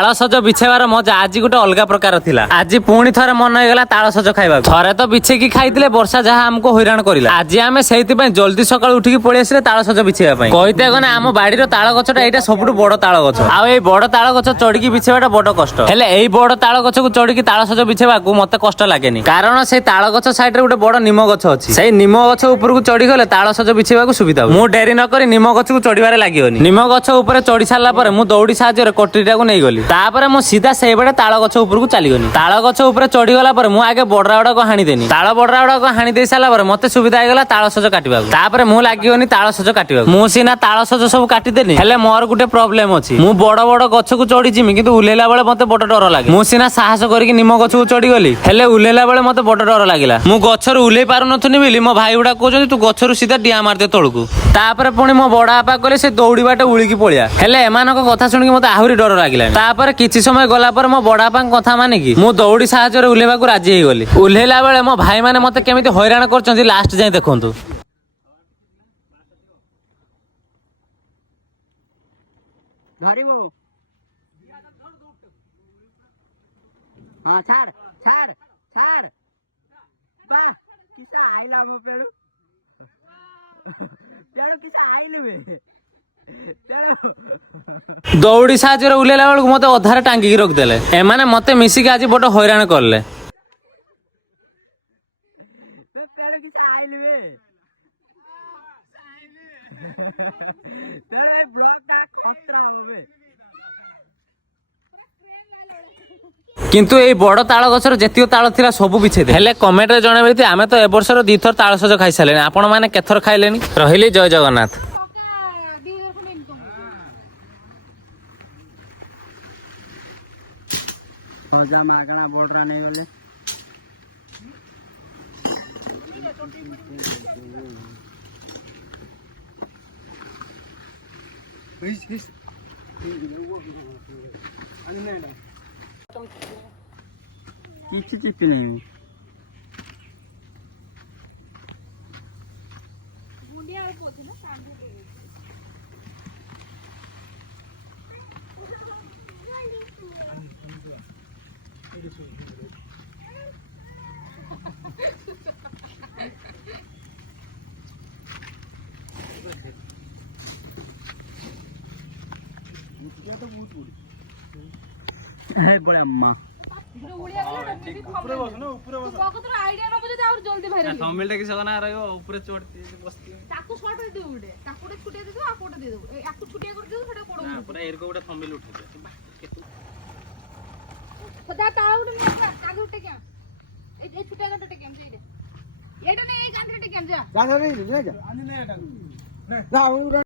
ताल सज बिछेबार मजा आज गोटे अलग प्रकार थिला। आज पुणी थरे मन होगला ताल सज खाइबा। थरे तो बिछेकी खाइतिले वर्षा जहाँ हमको हैरान करिला। आज आमे सेहिति पय जल्दी सकाळ उठिकी पळि आसिले ताल सज बिछेबा पय। कहिते गने आम बाडीर ताल गछटा एटा सबटु बड़ ताल गछ। आ एई बड़ ताल गछ चढ़िकी बिछेबाटा बड़ कष्ट। हेले एई बड़ ताल गछ को चढ़िकी ताल सज बिछेबाकू मते कष्ट लागेनी, कारण से ताल गछ साइड रे गोटे बड़ निम गछ अछि। सेई निम गछ ऊपर को चढ़ी गले ताल सज बिछेबाकू सुविधा। मु डेरी न करी निम गछ को चढ़िबारे लागियोनी। निम गछ ऊपर चढ़ी सारला परे मु दौड़ी साहाଯ୍य रे कोटरीटा को नै गली। तापर मु सीधा सेई बडे ताल गछ ऊपर को चली गनी। ताल गछ ऊपर चढ़ी गला परे मु आगे बडरा बडा को हाणी देनी। ताल बडरा बडा को हाणी देई सारला परे मते सुविधा हो गला ताल सज काटिबाकू। तापर मु लागियोनी ताल सज काटिबाकू। मु सीना ताल सज सब काटी देनी, हेले मोर गुटे प्रॉब्लम अछि। मु बड़ बड़ गछ को चढ़ी जिमी किंतु उलेला बेले मते बड डर लागे। मु सीना साहस करके निम गछ को चढ़ी गली, हेले उलेला बेले मते बड डर लागिला। मु गछरु उलेई पारु नथुनी बिली मो भाई गुडा कहउछन तू गछरु सीधा डिया मार दे तळकू। तापर पुणी मो बडा आपा कहले से दौड़ी बाटे उळीकी पळिया। हेले एमानक कथा सुनिकी मते आहुरी डर लागिला। तापर किछि समय गला पर मो बडा आपा कथा मानिकी मु दौड़ी साहाଯ୍य रे उलेबाकू राजी हेई गली। उलेला बेले मो भाई माने मते केमिति हैरान करछन्ती लास्ट जाय देखंतु। धरिबो हां छाड़ छाड़ छाड़ बा किसा आइला मो पेड़ू पेड़ू किसा आइलु बे पेड़ू दौड़ी साहाଯ୍य रे उलेला बेलକୁ मते अधारे टांगी रख देले। एमाने मते मिसिकी आज बड हैरान करले। पेड़ू किसा आइलु बे पेड़ू ए ब्लॉक का खतरा हो बे। किंतु ए बड़ ताल गछर जेतियो ताल थिला सब बिछे दे। हेले कमेंट रे जणे बेति आमे तो ए वर्षर 2 थर ताल सज खाइ सालेनी। आपण माने केथर खाइलेनी? रहिली जय जगन्नाथ। खजा मागणा बोडरा नै गले किछि चिपि नै मुंडिया पोथे ना सांगे है बड़े अम्मा उड़िया गला ऊपर बस ना ऊपर बस पकतर आईडिया न बुझे और जल्दी भाई थंबनेल के सगना रहयो ऊपर चढ़ती बसती ताकू शॉट दे दे उडे ताकूटे छुटिया दे दो आकोटे दे दो आकू छुटिया कर दे सेटा कोड ना पूरा एरको गोटे थंबनेल उठे दे सदा ताळ उडे ना ताकू उठे क्या ए छुटिया करते केम से एटा ने ए गांधीटे केम जा जा रे जा जा